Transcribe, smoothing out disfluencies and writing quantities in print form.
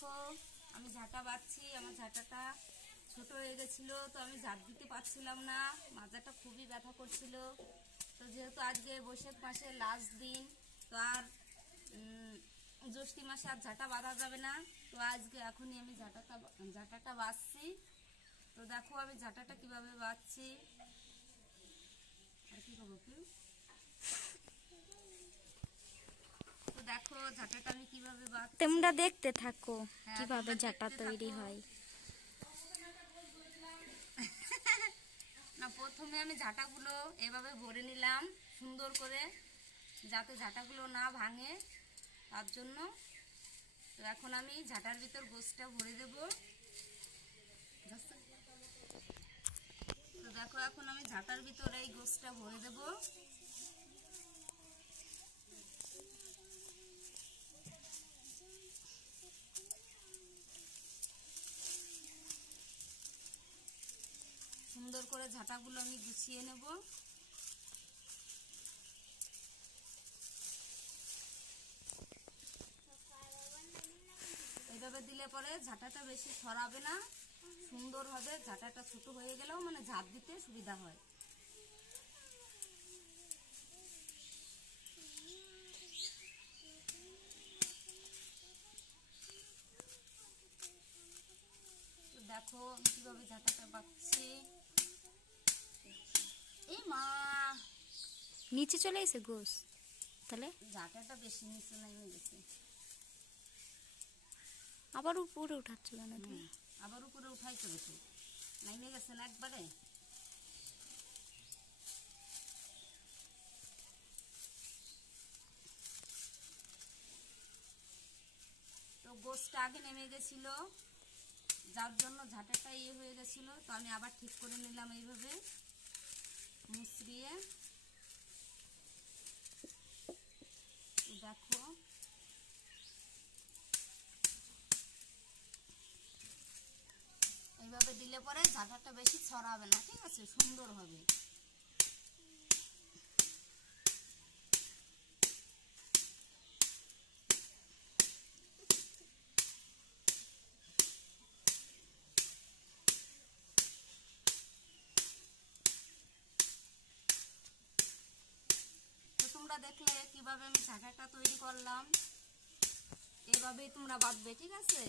দেখো আমি ঝাঁটা বাঁধছি। আমার ঝাঁটাটা ছোট হয়ে গেছিলো, তো আমি ঝাঁট দিতে পারছিলাম না, মাজাটা খুবই ব্যথা করছিল। তো যেহেতু আজকে বৈশাখ মাসের লাস্ট দিন, তো আর জ্যৈষ্ঠী মাসে আর ঝাঁটা বাঁধা যাবে না, তো আজকে এখনই আমি ঝাঁটাটা বাঁধছি। তো দেখো আমি ঝাঁটাটা কিভাবে বাঁধছি। আর কি করবো কি, তো দেখো ঝাঁটাটা আমি কিভাবে বাঁধছি। তোমরা দেখতে থাকো কিভাবে ঝাঁটা তৈরি হয়। না, প্রথমে আমি ঝাঁটাগুলো এভাবে ভরে নিলাম সুন্দর করে, যাতে ঝাঁটাগুলো না ভাঙে, তার জন্য। তো এখন আমি ঝাঁটার ভিতর গোছটা ভরে দেব। তো দেখো এখন আমি ঝাঁটার ভিতরে এই গোছটা ভরে দেব। সুন্দর করে ঝাঁটাগুলো আমি গুছিয়ে নেব। এইভাবে দিলে পরে ঝাঁটাটা বেশি ছড়াবে না, সুন্দর হবে। ঝাঁটাটা ছোট হয়ে গেলেও মানে ঝাঁপ দিতে সুবিধা হয়। দেখো কিভাবে ঝাঁটাটা বাঁধছি। এই মা, নিচে চলে এসে গোস, তাহলে ঝাঁটাটা বেশি নিচে নেমে গেছে। আবার উপরে উঠাচ্ছ কেন তুমি? আবার উপরে উঠাই তো গেছে, নেমে গেছে না একবারে। তো গোছটা আগে নেমে গেছিল, যার জন্য ঝাঁটাটা ইয়ে হয়ে গেছিল। তো আমি আবার ঠিক করে নিলাম এইভাবে মুচড়িয়ে। দেখো এইভাবে দিলে পরে ঝাঁটাটা বেশি ছড়াবে না, ঠিক আছে, সুন্দর হবে। তো তোমরা দেখলে কিভাবে আমি ঝাঁটাটা তৈরি করলাম, এভাবেই তোমরা বাঁধবে, ঠিক আছে।